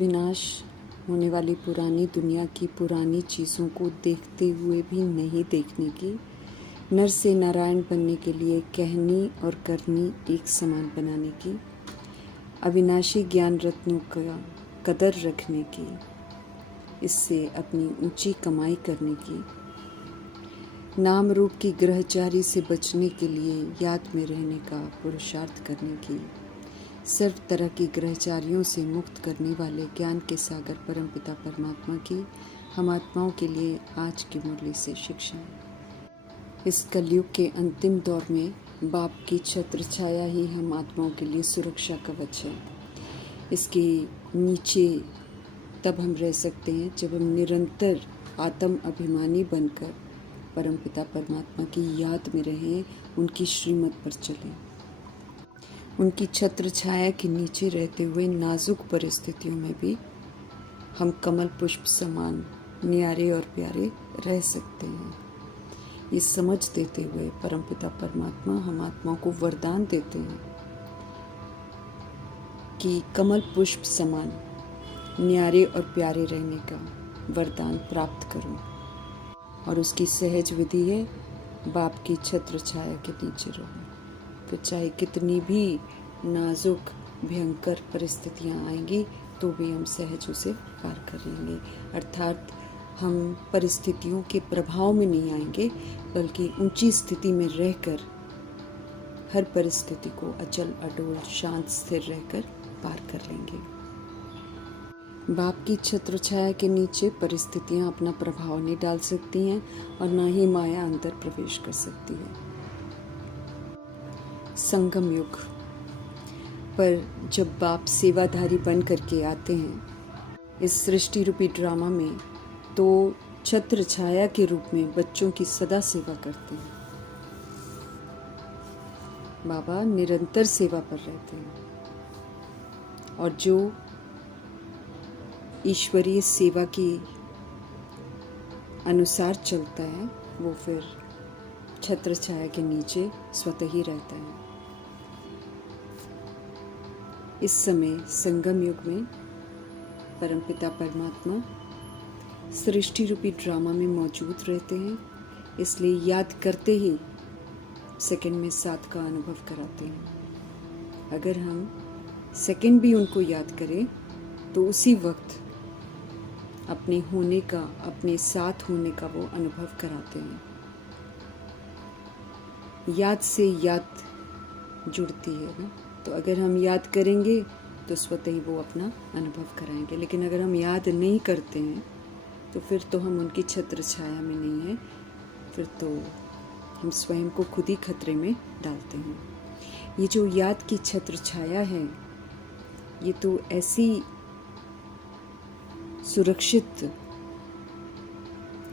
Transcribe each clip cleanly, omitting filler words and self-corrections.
विनाश होने वाली पुरानी दुनिया की पुरानी चीज़ों को देखते हुए भी नहीं देखने की, नर से नारायण बनने के लिए कहनी और करनी एक समान बनाने की, अविनाशी ज्ञान रत्नों का कदर रखने की, इससे अपनी ऊंची कमाई करने की, नाम रूप की ग्रहचारी से बचने के लिए याद में रहने का पुरुषार्थ करने की, सर्व तरह की ग्रहचारियों से मुक्त करने वाले ज्ञान के सागर परमपिता परमात्मा की हम आत्माओं के लिए आज की मुरली से शिक्षा है। इस कलयुग के अंतिम दौर में बाप की छत्र छाया ही हम आत्माओं के लिए सुरक्षा कवच है। इसके नीचे तब हम रह सकते हैं जब हम निरंतर आत्म अभिमानी बनकर परमपिता परमात्मा की याद में रहें, उनकी श्रीमत पर चलें। उनकी छत्र छाया के नीचे रहते हुए नाजुक परिस्थितियों में भी हम कमल पुष्प समान न्यारे और प्यारे रह सकते हैं। ये समझ देते हुए परमपिता परमात्मा हम आत्माओं को वरदान देते हैं कि कमल पुष्प समान न्यारे और प्यारे रहने का वरदान प्राप्त करो। और उसकी सहज विधि है बाप की छत्र छाया के नीचे रहो। तो चाहे कितनी भी नाजुक भयंकर परिस्थितियां आएंगी तो भी हम सहज उसे पार कर लेंगे। अर्थात हम परिस्थितियों के प्रभाव में नहीं आएंगे, बल्कि ऊंची स्थिति में रहकर हर परिस्थिति को अचल अडोल शांत स्थिर रहकर पार कर लेंगे। बाप की छत्र छाया के नीचे परिस्थितियां अपना प्रभाव नहीं डाल सकती हैं और ना ही माया अंदर प्रवेश कर सकती है। संगम युग पर जब बाप सेवाधारी बन करके आते हैं इस सृष्टि रूपी ड्रामा में, तो छत्र छाया के रूप में बच्चों की सदा सेवा करते हैं। बाबा निरंतर सेवा पर रहते हैं और जो ईश्वरीय सेवा की अनुसार चलता है वो फिर छत्र छाया के नीचे स्वतः ही रहता है। इस समय संगम युग में परमपिता परमात्मा सृष्टि रूपी ड्रामा में मौजूद रहते हैं, इसलिए याद करते ही सेकंड में साथ का अनुभव कराते हैं। अगर हम सेकंड भी उनको याद करें तो उसी वक्त अपने होने का, अपने साथ होने का वो अनुभव कराते हैं। याद से याद जुड़ती है ना, तो अगर हम याद करेंगे तो स्वतः ही वो अपना अनुभव कराएंगे। लेकिन अगर हम याद नहीं करते हैं तो फिर तो हम उनकी छत्र छाया में नहीं है, फिर तो हम स्वयं को खुद ही खतरे में डालते हैं। ये जो याद की छत्र छाया है, ये तो ऐसी सुरक्षित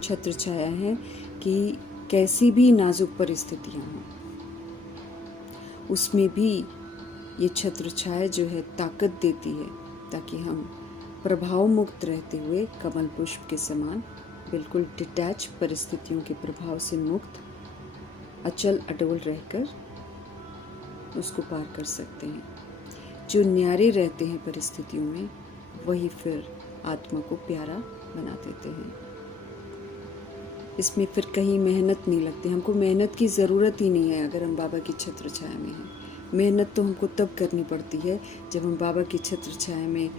छत्र छाया है कि कैसी भी नाजुक परिस्थितियां हों उसमें भी ये छत्र छाया जो है ताकत देती है, ताकि हम प्रभाव मुक्त रहते हुए कमल पुष्प के समान बिल्कुल डिटैच परिस्थितियों के प्रभाव से मुक्त अचल अडोल रहकर उसको पार कर सकते हैं। जो न्यारे रहते हैं परिस्थितियों में, वही फिर आत्मा को प्यारा बना देते हैं। इसमें फिर कहीं मेहनत नहीं लगती, हमको मेहनत की ज़रूरत ही नहीं है अगर हम बाबा की छत्र छाया में हैं। मेहनत तो हमको तब करनी पड़ती है जब हम बाबा की छत्र छाया में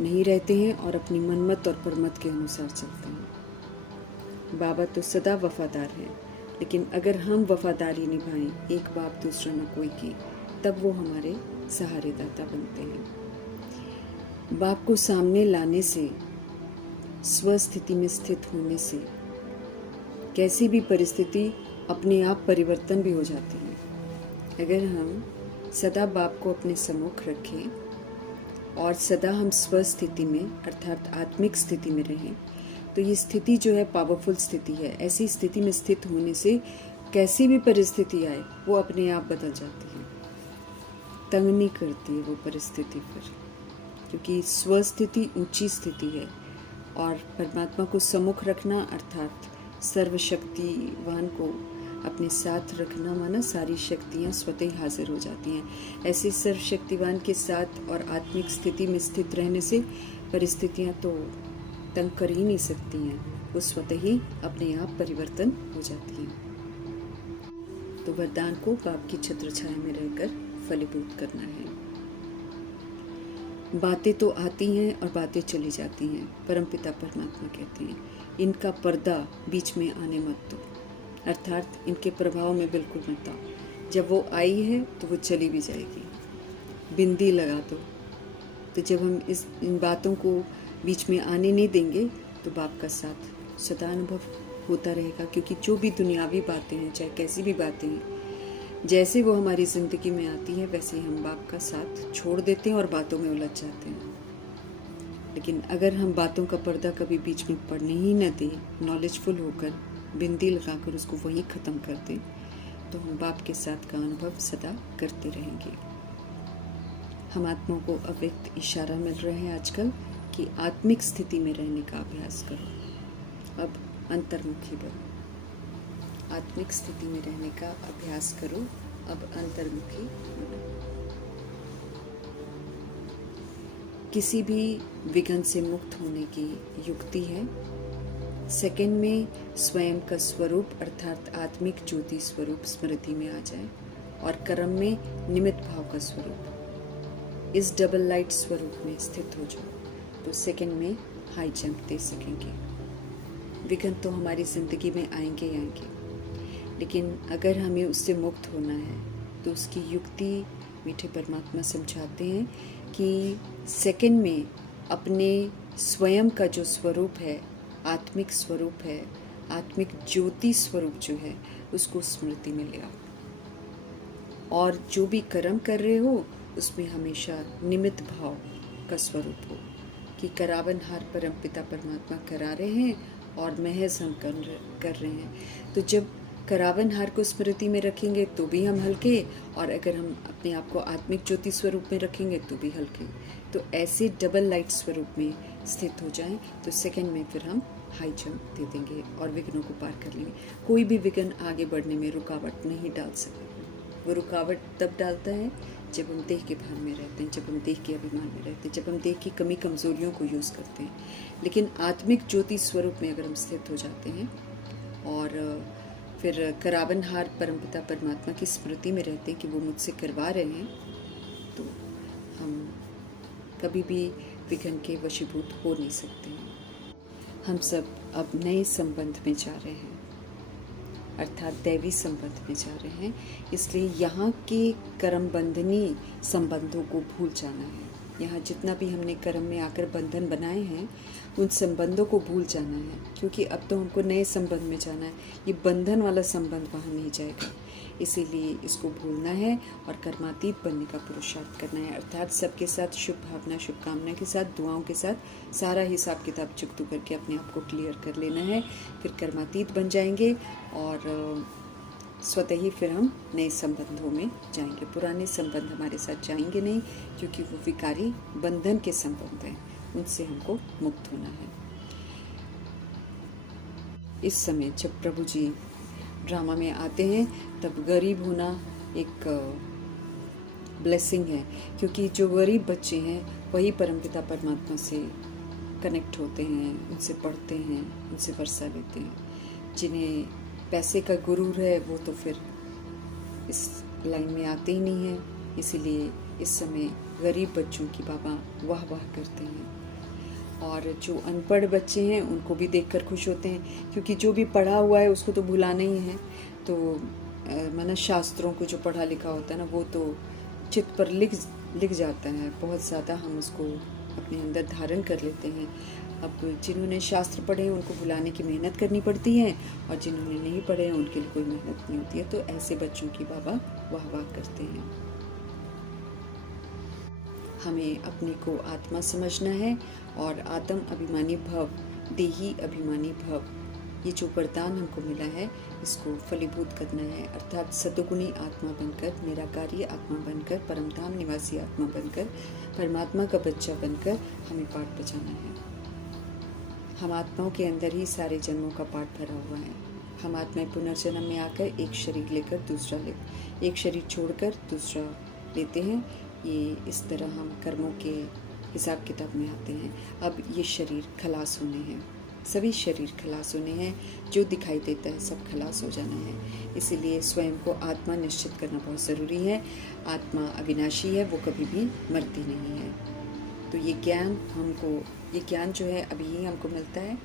नहीं रहते हैं और अपनी मनमत और परमत के अनुसार चलते हैं। बाबा तो सदा वफादार है, लेकिन अगर हम वफादारी निभाएं एक बाप दूसरा न कोई की, तब वो हमारे सहारे दाता बनते हैं। बाप को सामने लाने से, स्वस्थिति में स्थित होने से कैसी भी परिस्थिति अपने आप परिवर्तन भी हो जाती है। अगर हम सदा बाप को अपने सम्मुख रखें और सदा हम स्वस्थिति में अर्थात आत्मिक स्थिति में रहें, तो ये स्थिति जो है पावरफुल स्थिति है। ऐसी स्थिति में स्थित होने से कैसी भी परिस्थिति आए वो अपने आप बदल जाती है, तंग नहीं करती है वो परिस्थिति फिर, क्योंकि स्वस्थिति ऊंची स्थिति है। और परमात्मा को सम्मुख रखना अर्थात सर्वशक्तिवान को अपने साथ रखना माना सारी शक्तियाँ स्वतः ही हाजिर हो जाती हैं। ऐसे सर्वशक्तिवान के साथ और आत्मिक स्थिति में स्थित रहने से परिस्थितियाँ तो तंग कर ही नहीं सकती हैं, वो स्वतः ही अपने आप परिवर्तन हो जाती हैं। तो वरदान को बाप की छत्र छाया में रहकर फलीभूत करना है। बातें तो आती हैं और बातें चली जाती हैं, परमपिता परमात्मा कहते हैं इनका पर्दा बीच में आने मत दो, अर्थात इनके प्रभाव में बिल्कुल मत आओ। जब वो आई है तो वो चली भी जाएगी। बिंदी लगा दो। तो जब हम इन बातों को बीच में आने नहीं देंगे तो बाप का साथ सदा अनुभव होता रहेगा, क्योंकि जो भी दुनियावी बातें हैं, चाहे कैसी भी बातें हैं, जैसे वो हमारी ज़िंदगी में आती है वैसे ही हम बाप का साथ छोड़ देते हैं और बातों में उलझ जाते हैं। लेकिन अगर हम बातों का पर्दा कभी बीच में पड़ने ही न दें, नॉलेजफुल होकर बिंदी लगाकर उसको वहीं ख़त्म कर दें, तो हम बाप के साथ का अनुभव सदा करते रहेंगे। हम आत्माओं को अव्यक्त इशारा मिल रहा है आजकल कि आत्मिक स्थिति में रहने का अभ्यास करो। अब अंतर्मुखी बनो, आत्मिक स्थिति में रहने का अभ्यास करो। अब अंतर्मुखी बनो। किसी भी विघ्न से मुक्त होने की युक्ति है सेकंड में स्वयं का स्वरूप अर्थात आत्मिक ज्योति स्वरूप स्मृति में आ जाए और कर्म में निमित्त भाव का स्वरूप इस डबल लाइट स्वरूप में स्थित हो जाओ, तो सेकंड में हाई जंप दे सकेंगे। विघ्न तो हमारी ज़िंदगी में आएंगे ही आएंगे, लेकिन अगर हमें उससे मुक्त होना है तो उसकी युक्ति मीठे परमात्मा समझाते हैं कि सेकंड में अपने स्वयं का जो स्वरूप है, आत्मिक स्वरूप है, आत्मिक ज्योति स्वरूप जो है, उसको स्मृति में ले आओ और जो भी कर्म कर रहे हो उसमें हमेशा निमित्त भाव का स्वरूप हो कि करावनहार परमपिता परमात्मा करा रहे हैं और महज हम कर रहे हैं। तो जब करावनहार को स्मृति में रखेंगे तो भी हम हल्के, और अगर हम अपने आप को आत्मिक ज्योति स्वरूप में रखेंगे तो भी हल्के। तो ऐसे डबल लाइट स्वरूप में स्थित हो जाएं तो सेकंड में फिर हम हाई जंप दे देंगे और विघ्नों को पार कर लेंगे। कोई भी विघ्न आगे बढ़ने में रुकावट नहीं डाल सकता। वो रुकावट तब डालता है जब हम देह के भान में रहते हैं, जब हम देह के अभिमान में रहते हैं, जब हम देह की कमी कमज़ोरियों को यूज़ करते हैं। लेकिन आत्मिक ज्योति स्वरूप में अगर हम स्थित हो जाते हैं और फिर करावनहार परमपिता परमात्मा की स्मृति में रहते हैं कि वो मुझसे करवा रहे हैं, तो हम कभी भी विघ्न के वशीभूत हो नहीं सकते हैं। हम सब अब नए संबंध में जा रहे हैं, अर्थात दैवी संबंध में जा रहे हैं। इसलिए यहाँ के कर्म बंधनी संबंधों को भूल जाना है। यहाँ जितना भी हमने कर्म में आकर बंधन बनाए हैं उन संबंधों को भूल जाना है, क्योंकि अब तो हमको नए संबंध में जाना है। ये बंधन वाला संबंध वहाँ नहीं जाएगा, इसीलिए इसको भूलना है और कर्मातीत बनने का पुरुषार्थ करना है। अर्थात सबके साथ शुभ भावना शुभकामना के साथ दुआओं के साथ सारा हिसाब किताब चुकतू करके अपने आप को क्लियर कर लेना है। फिर कर्मातीत बन जाएंगे और स्वतः ही फिर हम नए संबंधों में जाएंगे। पुराने संबंध हमारे साथ जाएंगे नहीं, क्योंकि वो विकारी बंधन के संबंध हैं, उनसे हमको मुक्त होना है। इस समय जब प्रभु जी ड्रामा में आते हैं तब गरीब होना एक ब्लेसिंग है, क्योंकि जो गरीब बच्चे हैं वही परमपिता परमात्मा से कनेक्ट होते हैं, उनसे पढ़ते हैं, उनसे वर्षा लेते हैं। जिन्हें पैसे का गुरूर है वो तो फिर इस लाइन में आते ही नहीं हैं, इसीलिए इस समय गरीब बच्चों की बाबा वाह वाह करते हैं। और जो अनपढ़ बच्चे हैं उनको भी देखकर खुश होते हैं, क्योंकि जो भी पढ़ा हुआ है उसको तो भुलाना ही है। तो माना शास्त्रों को जो पढ़ा लिखा होता है ना, वो तो चित्त पर लिख जाता है, बहुत ज़्यादा हम उसको अपने अंदर धारण कर लेते हैं। अब जिन्होंने शास्त्र पढ़े हैं उनको भुलाने की मेहनत करनी पड़ती है, और जिन्होंने नहीं पढ़े हैं उनके लिए कोई मेहनत नहीं होती है। तो ऐसे बच्चों की बाबा वाह वाह करते हैं। हमें अपने को आत्मा समझना है और आत्म अभिमानी भव, देही अभिमानी भव, ये जो वरदान हमको मिला है इसको फलीभूत करना है। अर्थात सतोगुणी आत्मा बनकर, निराकारी आत्मा बनकर, परमधाम निवासी आत्मा बनकर, परमात्मा का बच्चा बनकर हमें पाठ बजाना है। हम आत्माओं के अंदर ही सारे जन्मों का पाठ भरा हुआ है। हम आत्माएं पुनर्जन्म में आकर एक शरीर लेकर दूसरा एक शरीर छोड़कर दूसरा लेते हैं। ये इस तरह हम कर्मों के हिसाब किताब में आते हैं। अब ये शरीर खलास होने हैं, सभी शरीर खलास होने हैं, जो दिखाई देता है सब खलास हो जाना है। इसीलिए स्वयं को आत्मा निश्चित करना बहुत ज़रूरी है। आत्मा अविनाशी है, वो कभी भी मरती नहीं है। तो ये ज्ञान जो है अभी ही हमको मिलता है,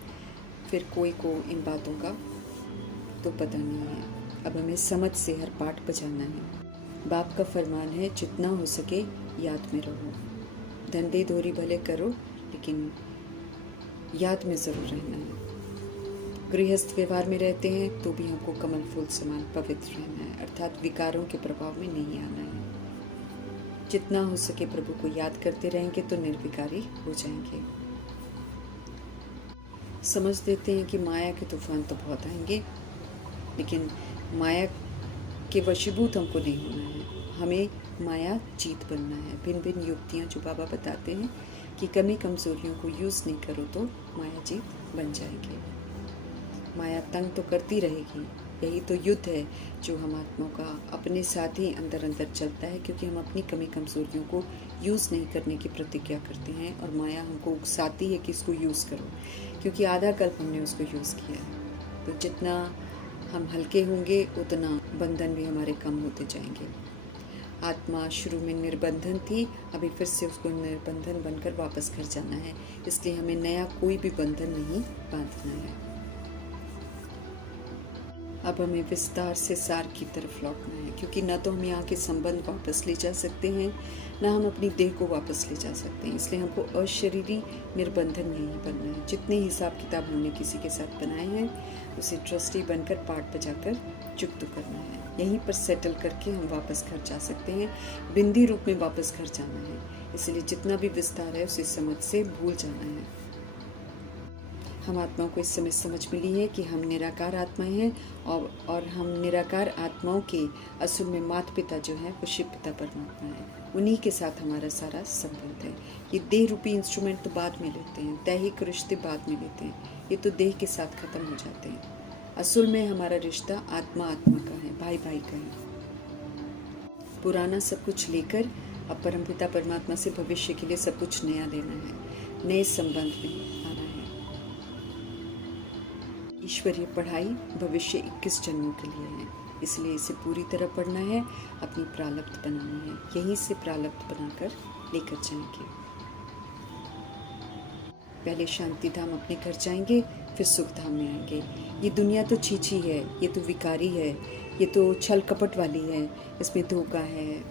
फिर कोई को इन बातों का तो पता नहीं है। अब हमें समझ से हर पाठ बजाना है। बाप का फरमान है, जितना हो सके याद में रहो। धंधे धोरी भले करो, लेकिन याद में ज़रूर रहना है। गृहस्थ व्यवहार में रहते हैं तो भी हमको कमल फूल समान पवित्र रहना है, अर्थात विकारों के प्रभाव में नहीं आना है। जितना हो सके प्रभु को याद करते रहेंगे तो निर्विकारी हो जाएंगे। समझ देते हैं कि माया के तूफान तो बहुत आएंगे, लेकिन माया के वशीभूत हमको नहीं होना है। हमें माया जीत बनना है। भिन्न भिन्न युक्तियाँ जो बाबा बताते हैं कि कमी कमज़ोरियों को यूज़ नहीं करो तो माया जीत बन जाएगी। माया तंग तो करती रहेगी, यही तो युद्ध है जो हम आत्माओं का अपने साथ ही अंदर अंदर चलता है, क्योंकि हम अपनी कमी कमज़ोरियों को यूज़ नहीं करने की प्रतिज्ञा करते हैं और माया हमको उकसाती है कि इसको यूज़ करो, क्योंकि आधा कल्प हमने उसको यूज़ किया है। तो जितना हम हल्के होंगे उतना बंधन भी हमारे कम होते जाएंगे। आत्मा शुरू में निर्बंधन थी, अभी फिर से उसको निर्बंधन बनकर वापस घर जाना है। इसलिए हमें नया कोई भी बंधन नहीं बांधना है। अब हमें विस्तार से सार की तरफ लौटना है, क्योंकि न तो हम यहाँ के संबंध वापस ले जा सकते हैं, न हम अपनी देह को वापस ले जा सकते हैं। इसलिए हमको अशरीरी निर्बंधन नहीं बनना है। जितने हिसाब किताब हमने किसी के साथ बनाए हैं उसे ट्रस्टी बनकर पाठ बजाकर चुकता करना है। यहीं पर सेटल करके हम वापस घर जा सकते हैं। बिंदी रूप में वापस घर जाना है। इसलिए जितना भी विस्तार है उसे समझ से भूल जाना है। हम आत्माओं को इस समय समझ मिली है कि हम निराकार आत्माएं हैं और हम निराकार आत्माओं के असल में माता पिता जो हैं वो शिव पिता परमात्मा है। उन्हीं के साथ हमारा सारा संबंध है। ये देह रूपी इंस्ट्रूमेंट तो बाद में लेते हैं, दैहिक रिश्ते बाद में लेते हैं, ये तो देह के साथ ख़त्म हो जाते हैं। असल में हमारा रिश्ता आत्मा आत्मा का है, भाई भाई का है। पुराना सब कुछ लेकर अब परमपिता परमात्मा से भविष्य के लिए सब कुछ नया लेना है, नए संबंध में आना है। ईश्वरीय पढ़ाई भविष्य 21 जन्मों के लिए है, इसलिए इसे पूरी तरह पढ़ना है, अपनी प्रारब्ध बनानी है। यहीं से प्रारब्ध बनाकर लेकर जाएंगे। पहले शांति धाम अपने घर जाएंगे, फिर सुख धाम में आएंगे। ये दुनिया तो छीछी है, ये तो विकारी है, ये तो छल कपट वाली है, इसमें धोखा है,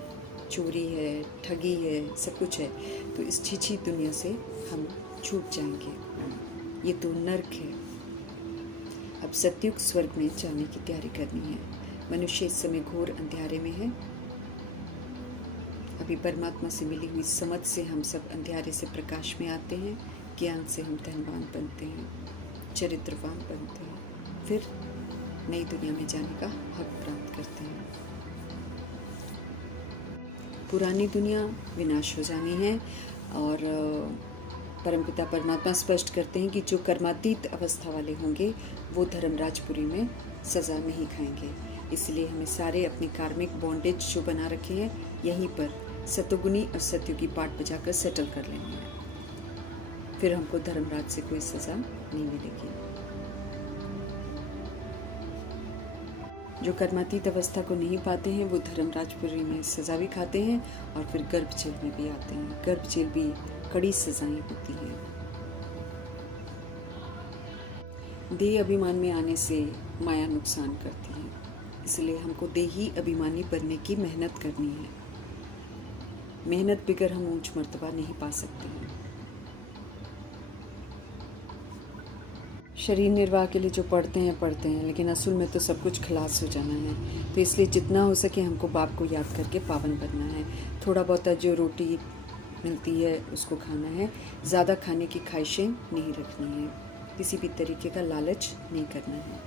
चोरी है, ठगी है, सब कुछ है। तो इस छीछी दुनिया से हम छूट जाएंगे। ये तो नर्क है। अब सत्युग स्वर्ग में जाने की तैयारी करनी है। मनुष्य इस समय घोर अंधेरे में है। अभी परमात्मा से मिली हुई समझ से हम सब अंधेरे से प्रकाश में आते हैं। ज्ञान से हम धनवान बनते हैं, चरित्रवान बनते हैं, फिर नई दुनिया में जाने का हक प्राप्त करते हैं। पुरानी दुनिया विनाश हो जानी है और परमपिता परमात्मा स्पष्ट करते हैं कि जो कर्मातीत अवस्था वाले होंगे वो धर्मराजपुरी में सज़ा नहीं खाएंगे। इसलिए हमें सारे अपने कार्मिक बॉन्डेज जो बना रखे हैं यहीं पर सतोगुनी और सत्युगी पाठ बजाकर सेटल कर लेंगे। फिर हमको धर्मराज से कोई सज़ा नहीं मिलेगी। जो कर्मातीत अवस्था को नहीं पाते हैं वो धर्मराजपुरी में सज़ा भी खाते हैं और फिर गर्भ जेल में भी आते हैं। गर्भ जेल भी कड़ी सजाएं होती हैं। देह अभिमान में आने से माया नुकसान करती है, इसलिए हमको देही अभिमानी बनने की मेहनत करनी है। मेहनत बगैर हम ऊंच मर्तबा नहीं पा सकते हैं। शरीर निर्वाह के लिए जो पढ़ते हैं, लेकिन असल में तो सब कुछ खलास हो जाना है। तो इसलिए जितना हो सके हमको बाप को याद करके पावन बनना है। थोड़ा बहुत जो रोटी मिलती है उसको खाना है, ज़्यादा खाने की ख्वाहिशें नहीं रखनी है, किसी भी तरीके का लालच नहीं करना है।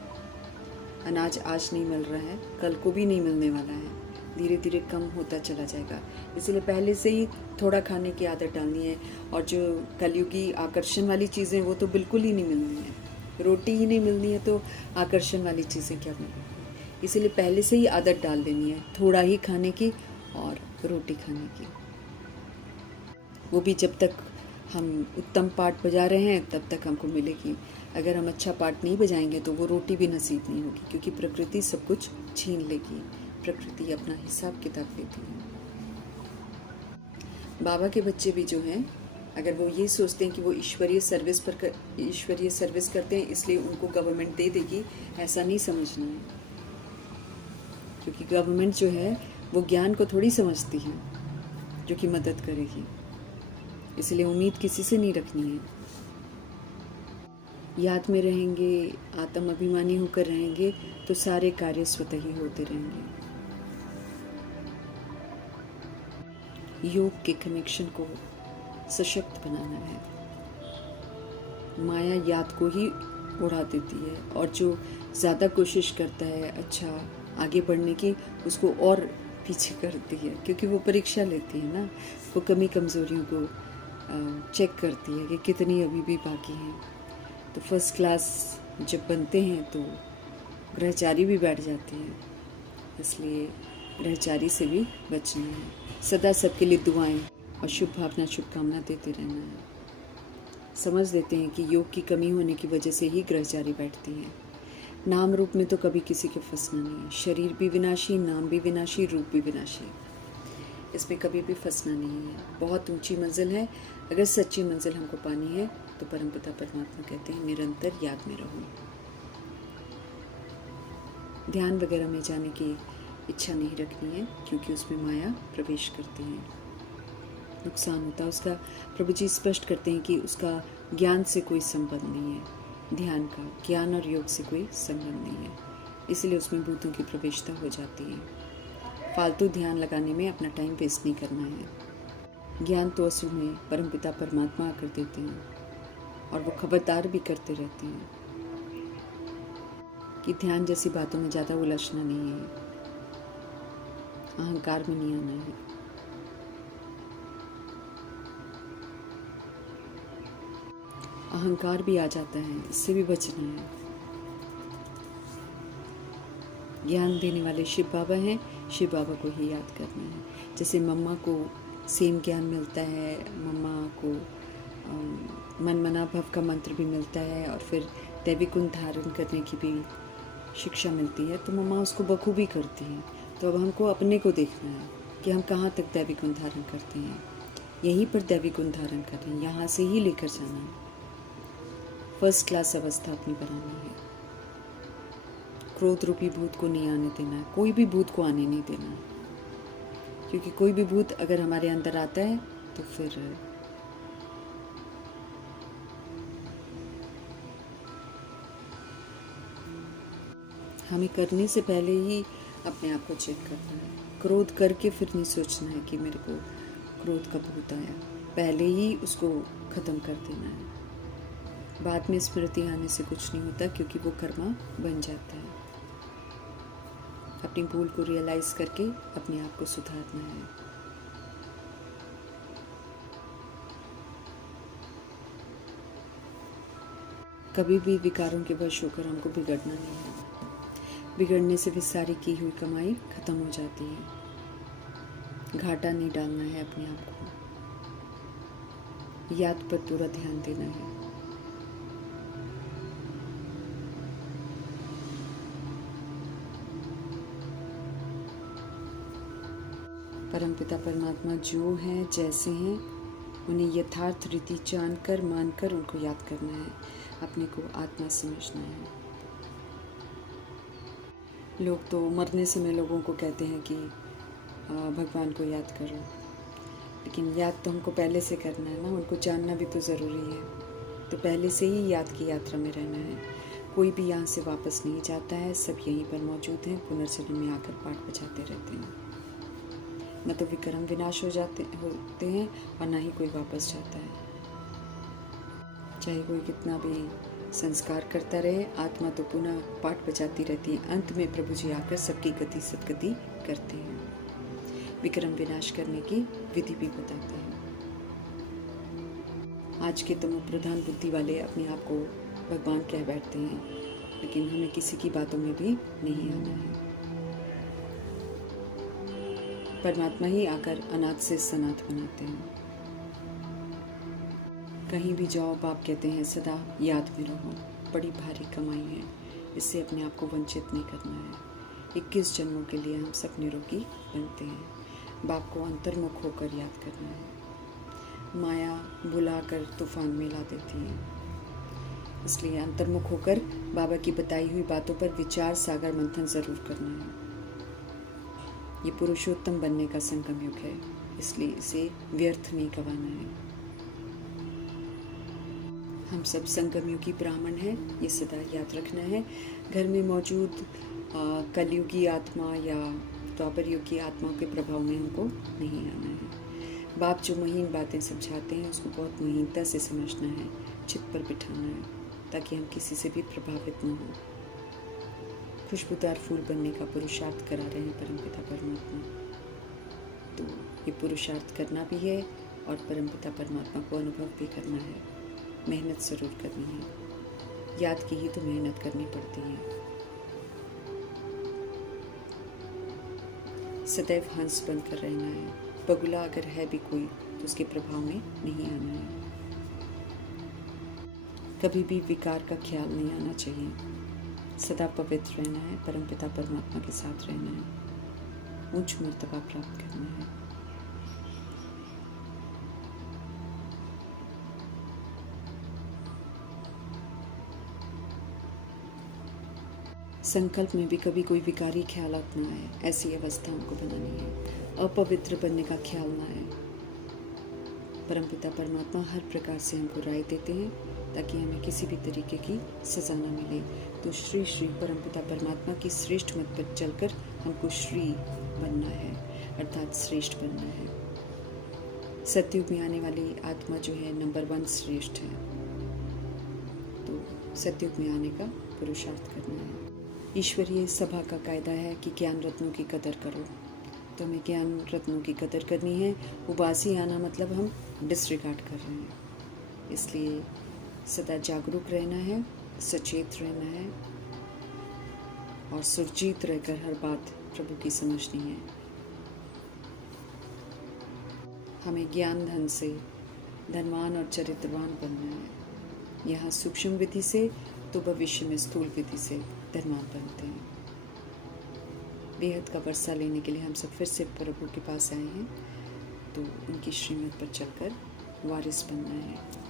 अनाज आज नहीं मिल रहा है, कल को भी नहीं मिलने वाला है, धीरे धीरे कम होता चला जाएगा। इसलिए पहले से ही थोड़ा खाने की आदत डालनी है। और जो कलयुगी आकर्षण वाली चीज़ें वो तो बिल्कुल ही नहीं मिलनी है। रोटी ही नहीं मिलनी है तो आकर्षण वाली चीज़ें क्या मिलेंगी। इसीलिए पहले से ही आदत डाल देनी है, थोड़ा ही खाने की और रोटी खाने की। वो भी जब तक हम उत्तम पाठ बजा रहे हैं तब तक हमको मिलेगी। अगर हम अच्छा पाठ नहीं बजाएंगे तो वो रोटी भी नसीब नहीं होगी, क्योंकि प्रकृति सब कुछ छीन लेगी। प्रकृति अपना हिसाब किताब लेती है। बाबा के बच्चे भी जो हैं, अगर वो ये सोचते हैं कि वो ईश्वरीय सर्विस करते हैं इसलिए उनको गवर्नमेंट दे देगी, ऐसा नहीं समझना है। क्योंकि गवर्नमेंट जो है वो ज्ञान को थोड़ी समझती है जो कि मदद करेगी, इसलिए उम्मीद किसी से नहीं रखनी है। याद में रहेंगे, आत्म अभिमानी होकर रहेंगे तो सारे कार्य स्वतः ही होते रहेंगे। योग के कनेक्शन को सशक्त बनाना है। माया याद को ही उड़ा देती है, और जो ज़्यादा कोशिश करता है अच्छा आगे बढ़ने की, उसको और पीछे करती है, क्योंकि वो परीक्षा लेती है ना, वो कमी कमज़ोरियों को चेक करती है कि कितनी अभी भी बाकी हैं। तो फर्स्ट क्लास जब बनते हैं तो ग्रहचारी भी बैठ जाते हैं, इसलिए ग्रहचारी से भी बचना है। सदा सबके लिए दुआएं और शुभ भावना शुभकामना देते रहना है। समझ देते हैं कि योग की कमी होने की वजह से ही ग्रहचारी बैठती हैं। नाम रूप में तो कभी किसी के फंसना नहीं है। शरीर भी विनाशी, नाम भी विनाशी, रूप भी विनाशी, इसमें कभी भी फंसना नहीं है। बहुत ऊंची मंजिल है। अगर सच्ची मंजिल हमको पानी है तो परमपिता परमात्मा कहते हैं निरंतर याद में रहो। ध्यान वगैरह में जाने की इच्छा नहीं रखनी है, क्योंकि उसमें माया प्रवेश करती है, नुकसान होता है उसका। प्रभु जी स्पष्ट करते हैं कि उसका ज्ञान से कोई संबंध नहीं है। ध्यान का, ज्ञान और योग से कोई संबंध नहीं है, इसलिए उसमें भूतों की प्रवेशता हो जाती है। फालतू ध्यान लगाने में अपना टाइम वेस्ट नहीं करना है। ज्ञान तो असल में परमपिता परमात्मा आकर देते हैं, और वो खबरदार भी करते रहते हैं कि ध्यान जैसी बातों में ज़्यादा उलझना नहीं है, अहंकार में नहीं आना है। अहंकार भी आ जाता है, इससे भी बचना है। ज्ञान देने वाले शिव बाबा हैं, शिव बाबा को ही याद करना है। जैसे मम्मा को सेम ज्ञान मिलता है, मम्मा को मन मना भव का मंत्र भी मिलता है, और फिर दैविक गुण धारण करने की भी शिक्षा मिलती है, तो मम्मा उसको बखूबी करती हैं। तो अब हमको अपने को देखना है कि हम कहाँ तक दैविक गुण धारण करते हैं। यहीं पर दैविक गुण धारण करें, यहाँ से ही लेकर जाना है। फर्स्ट क्लास अवस्था अपनी बनानी है। क्रोध रूपी भूत को नहीं आने देना है, कोई भी भूत को आने नहीं देना, क्योंकि कोई भी भूत अगर हमारे अंदर आता है तो फिर हमें करने से पहले ही अपने आप को चेक करना है। क्रोध करके फिर नहीं सोचना है कि मेरे को क्रोध का भूत आया, पहले ही उसको ख़त्म कर देना है। बाद में स्मृति आने से कुछ नहीं होता, क्योंकि वो कर्मा बन जाता है। अपनी भूल को रियलाइज करके अपने आप को सुधारना है। कभी भी विकारों के वश होकर हमको बिगड़ना नहीं है। बिगड़ने से भी सारी की हुई कमाई खत्म हो जाती है। घाटा नहीं डालना है अपने आप को, याद पर पूरा ध्यान देना है। परमपिता परमात्मा जो हैं, जैसे हैं, उन्हें यथार्थ रीति जानकर मानकर उनको याद करना है। अपने को आत्मा समझना है। लोग तो मरने समय लोगों को कहते हैं कि भगवान को याद करो, लेकिन याद तो हमको पहले से करना है ना, उनको जानना भी तो ज़रूरी है। तो पहले से ही याद की यात्रा में रहना है। कोई भी यहाँ से वापस नहीं जाता है, सब यहीं पर मौजूद हैं, पुनर्जन्म में आकर पाठ बजाते रहते हैं। न तो विक्रम विनाश होते हैं और ना ही कोई वापस जाता है। चाहे कोई कितना भी संस्कार करता रहे, आत्मा तो पुनः पाठ बजाती रहती है। अंत में प्रभु जी आकर सबकी गति सदगति करते हैं, विक्रम विनाश करने की विधि भी बताते हैं। आज के तमो प्रधान बुद्धि वाले अपने आप को भगवान कह बैठते हैं, लेकिन हमें किसी की बातों में भी नहीं आना है। परमात्मा ही आकर अनाथ से सनाथ बनाते हैं। कहीं भी जाओ बाप कहते हैं सदा याद में रहो, बड़ी भारी कमाई है, इससे अपने आप को वंचित नहीं करना है। 21 जन्मों के लिए हम सब निरोगी बनते हैं। बाप को अंतर्मुख होकर याद करना है। माया बुलाकर तूफान में ला देती है, इसलिए अंतर्मुख होकर बाबा की बताई हुई बातों पर विचार सागर मंथन जरूर करना है। ये पुरुषोत्तम बनने का संगम युग है, इसलिए इसे व्यर्थ नहीं गंवाना है। हम सब संगम युगी ब्राह्मण हैं, ये सदा याद रखना है। घर में मौजूद कलयुगी आत्मा या द्वापर युग की आत्माओं के प्रभाव में हमको नहीं आना है। बाप जो महीन बातें समझाते हैं उसको बहुत महीनता से समझना है, चित्त पर बिठाना है, ताकि हम किसी से भी प्रभावित न हो। खुशबूदार फूल बनने का पुरुषार्थ करा रहे हैं परमपिता परमात्मा, तो ये पुरुषार्थ करना भी है और परमपिता परमात्मा को अनुभव भी करना है। मेहनत ज़रूर करनी है, याद की ही तो मेहनत करनी पड़ती है। सदैव हंस बनकर रहना है। बगुला अगर है भी कोई तो उसके प्रभाव में नहीं आना है। कभी भी विकार का ख्याल नहीं आना चाहिए। सदा पवित्र रहना है, परमपिता परमात्मा के साथ रहना है, उच्च मर्तबा प्राप्त करना है। संकल्प में भी कभी कोई विकारी ख्यालात ना आए, ऐसी अवस्था हमको बनानी है। अपवित्र बनने का ख्याल ना आए। परमपिता परमात्मा हर प्रकार से हमको राय देते हैं ताकि हमें किसी भी तरीके की सजा न मिले। तो श्री श्री परमपिता परमात्मा की श्रेष्ठ मत पर चलकर हमको श्री बनना है, अर्थात श्रेष्ठ बनना है। सतयुग में आने वाली आत्मा जो है नंबर 1 श्रेष्ठ है, तो सतयुग में आने का पुरुषार्थ करना है। ईश्वरीय सभा का कायदा है कि ज्ञान रत्नों की कदर करो, तो हमें ज्ञान रत्नों की कदर करनी है। उबासी आना मतलब हम डिसरिगार्ड कर रहे हैं, इसलिए सदा जागरूक रहना है, सचेत रहना है और सुरजीत रहकर हर बात प्रभु की समझनी है। हमें ज्ञान धन से धनवान और चरित्रवान बनना है। यहाँ सूक्ष्म विधि से तो भविष्य में स्थूल विधि से धनवान बनते हैं। बेहद का वर्षा लेने के लिए हम सब फिर से प्रभु के पास आए हैं, तो उनकी श्रीमत पर चलकर वारिस बनना है।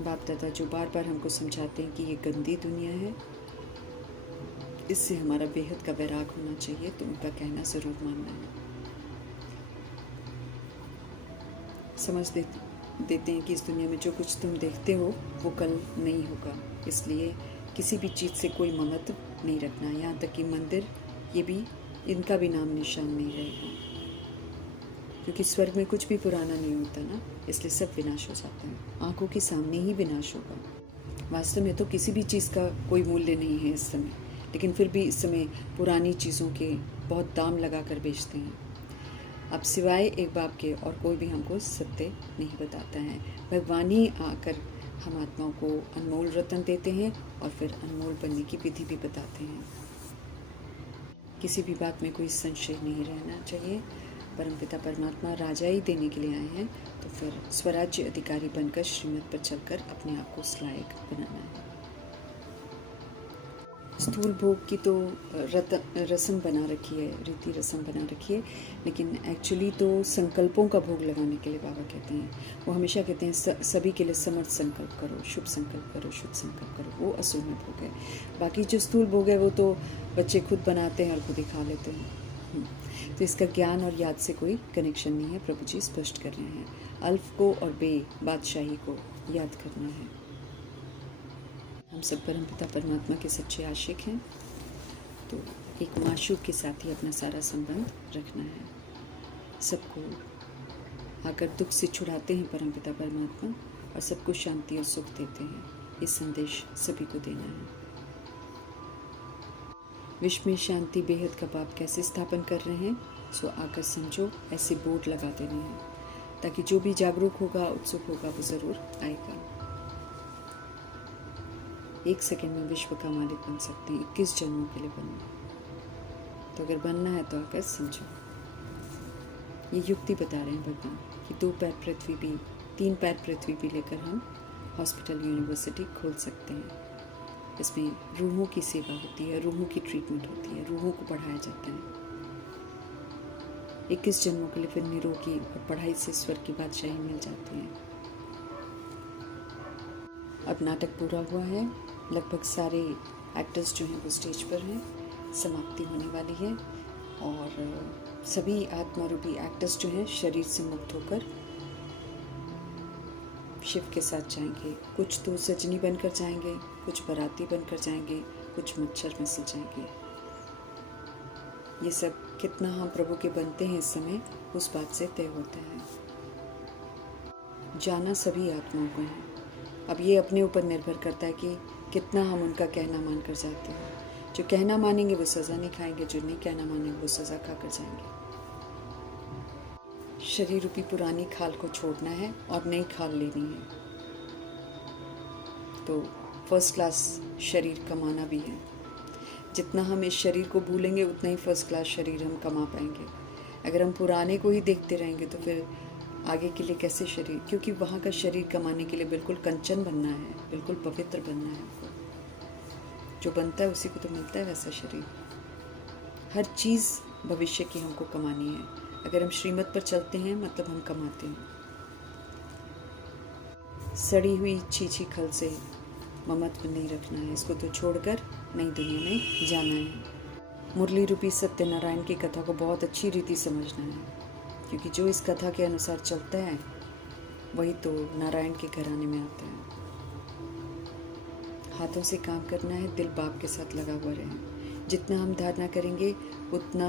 बाप दादा जो बार बार हमको समझाते हैं कि ये गंदी दुनिया है, इससे हमारा बेहद का वैराग होना चाहिए, तो उनका कहना ज़रूर मानना है। समझ देते हैं कि इस दुनिया में जो कुछ तुम देखते हो वो कल नहीं होगा, इसलिए किसी भी चीज़ से कोई ममत्व नहीं रखना। यहाँ तक कि मंदिर, ये भी इनका भी नाम निशान नहीं रहेगा, क्योंकि स्वर्ग में कुछ भी पुराना नहीं होता ना, इसलिए सब विनाश हो जाता है। आंखों के सामने ही विनाश होगा। वास्तव में तो किसी भी चीज़ का कोई मूल्य नहीं है इस समय, लेकिन फिर भी इस समय पुरानी चीज़ों के बहुत दाम लगा कर बेचते हैं। अब सिवाय एक बाप के और कोई भी हमको सत्य नहीं बताता है। भगवान ही आकर हम आत्माओं को अनमोल रत्न देते हैं और फिर अनमोल बनने की विधि भी बताते हैं। किसी भी बात में कोई संशय नहीं रहना चाहिए। परमपिता परमात्मा राजा ही देने के लिए आए हैं, तो फिर स्वराज्य अधिकारी बनकर श्रीमत पर चलकर अपने आप को उस लायक बनाना है। स्थूल भोग की तो रस्म बना रखी है, रीति रस्म बना रखी है, लेकिन एक्चुअली तो संकल्पों का भोग लगाने के लिए बाबा कहते हैं। वो हमेशा कहते हैं सभी के लिए समर्थ संकल्प करो, शुभ संकल्प करो, शुभ संकल्प करो, वो असूल में भोग है। बाकी जो स्थूल भोग है वो तो बच्चे खुद बनाते हैं और खुद ही खा लेते हैं। तो इसका ज्ञान और याद से कोई कनेक्शन नहीं है, प्रभु जी स्पष्ट कर रहे हैं। अल्फ को और बे बादशाही को याद करना है। हम सब परमपिता परमात्मा के सच्चे आशिक हैं, तो एक माशूक के साथ ही अपना सारा संबंध रखना है। सबको आकर दुख से छुड़ाते हैं परमपिता परमात्मा और सबको शांति और सुख देते हैं। ये संदेश सभी को देना है। विश्व में शांति बेहद का बाप कैसे स्थापन कर रहे हैं, सो आकर समझो, ऐसे बोर्ड लगा देने हैं, ताकि जो भी जागरूक होगा, उत्सुक होगा, वो ज़रूर आएगा। 1 सेकंड में विश्व का मालिक बन सकते हैं। 21 जन्मों के लिए बनना, तो अगर बनना है तो आकर समझो। ये युक्ति बता रहे हैं भगवान कि 2 पैर पृथ्वी भी 3 पैर पृथ्वी भी लेकर हम हॉस्पिटल यूनिवर्सिटी खोल सकते हैं। इसमें रूहों की सेवा होती है, रूहों की ट्रीटमेंट होती है, रूहों को पढ़ाया जाता है। 21 जन्मों के लिए फिर निरोगी और पढ़ाई से स्वर्ग की बादशाही मिल जाती है। अब नाटक पूरा हुआ है, लगभग सारे एक्टर्स जो हैं वो स्टेज पर हैं, समाप्ति होने वाली है और सभी आत्मारूपी एक्टर्स जो हैं शरीर से मुक्त होकर शिव के साथ जाएंगे। कुछ तो सजनी बनकर जाएंगे, कुछ बाराती बनकर जाएंगे, कुछ मच्छर में से जाएंगे। ये सब कितना हम प्रभु के बनते हैं इस समय, उस बात से तय होता है। जाना सभी आत्माओं को है। अब ये अपने ऊपर निर्भर करता है कि कितना हम उनका कहना मान कर जाते हैं। जो कहना मानेंगे वो सज़ा नहीं खाएंगे, जो नहीं कहना मानेंगे वो सज़ा खा कर जाएंगे। शरीर रूपी पुरानी खाल को छोड़ना है और नई खाल लेनी है। तो फर्स्ट क्लास शरीर कमाना भी है। जितना हम इस शरीर को भूलेंगे उतना ही फर्स्ट क्लास शरीर हम कमा पाएंगे। अगर हम पुराने को ही देखते रहेंगे तो फिर आगे के लिए कैसे शरीर, क्योंकि वहाँ का शरीर कमाने के लिए बिल्कुल कंचन बनना है, बिल्कुल पवित्र बनना है हमको। जो बनता है उसी को तो मिलता है वैसा शरीर। हर चीज़ भविष्य की हमको कमानी है। अगर हम श्रीमत पर चलते हैं मतलब हम कमाते हैं। सड़ी हुई छीछी खल से ममत्व नहीं रखना है, इसको तो छोड़कर नई दुनिया में जाना है। मुरली रूपी सत्यनारायण की कथा को बहुत अच्छी रीति समझना है, क्योंकि जो इस कथा के अनुसार चलता है वही तो नारायण के घराने में आता है। हाथों से काम करना है, दिल बाप के साथ लगा हुआ रहे। जितना हम धारणा करेंगे उतना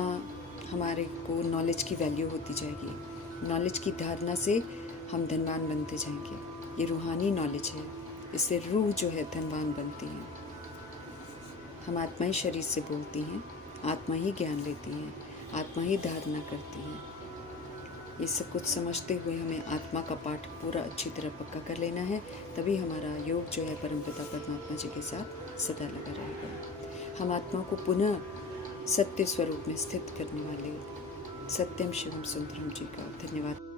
हमारे को नॉलेज की वैल्यू होती जाएगी। नॉलेज की धारणा से हम धनवान बनते जाएंगे। ये रूहानी नॉलेज है, इससे रूह जो है धनवान बनती है। हम आत्मा ही शरीर से बोलती हैं, आत्मा ही ज्ञान लेती है, आत्मा ही धारणा करती है। ये सब कुछ समझते हुए हमें आत्मा का पाठ पूरा अच्छी तरह पक्का कर लेना है, तभी हमारा योग जो है परमपिता परमात्मा जी के साथ सदा लगा रहेगा। हम आत्मा को पुनः सत्य स्वरूप में स्थित करने वाले सत्यम शिवम सुंदरम जी का धन्यवाद।